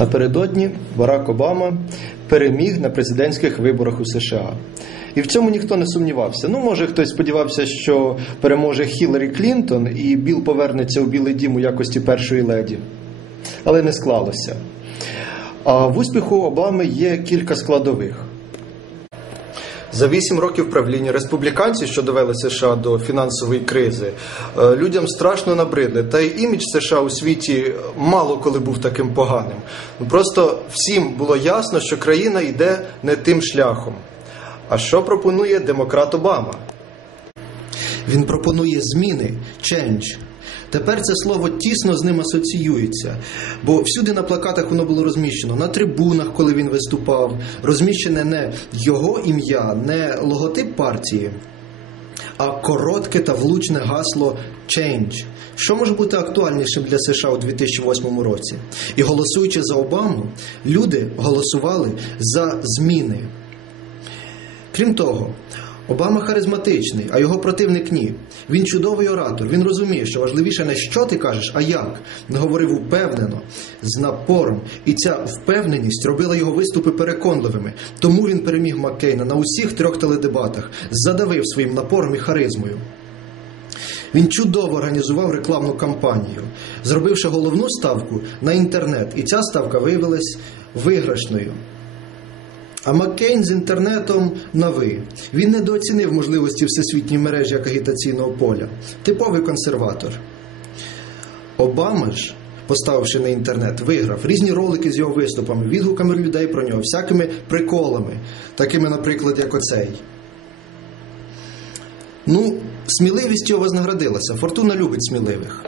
Напередодні Барак Обама переміг на президентських виборах у США. І в цьому ніхто не сумнівався. Ну, може, хтось сподівався, що переможе Хіларі Клінтон і Біл повернеться у Білий Дім у якості першої леді. Але не склалося. А в успіху Обами є кілька складових. За вісім років правління республіканців, що довели США до фінансової кризи, е, людям страшно набридли. Та й імідж США у світі мало коли був таким поганим. Ну, Просто всім було ясно, що країна йде не тим шляхом. А що пропонує демократ Обама? Він пропонує зміни, change. Тепер це слово тісно з ним асоціюється, бо всюди на плакатах воно було розміщено, на трибунах, коли він виступав, розміщене не його ім'я, не логотип партії, а коротке та влучне гасло Change. Що може бути актуальнішим для США у 2008 році? І голосуючи за Обаму, люди голосували за зміни. Крім того, Обама харизматичний, а його противник ні. Він чудовий оратор. Він розуміє, що важливіше не що ти кажеш, а як. Він говорив упевнено, з напором. І ця впевненість робила його виступи переконливими. Тому він переміг Маккейна на усіх трьох теледебатах, задавив своїм напором і харизмою. Він чудово організував рекламну кампанію, зробивши головну ставку на інтернет, і ця ставка виявилась виграшною. А Маккейн з інтернетом на ви. Він недооцінив можливості всесвітньої мережі як агітаційного поля. Типовий консерватор. Обама ж, поставивши на інтернет, виграв різні ролики з його виступами, відгуками людей про нього, всякими приколами, такими, наприклад, як оцей. Ну, сміливість його вознаградилася. Фортуна любить сміливих.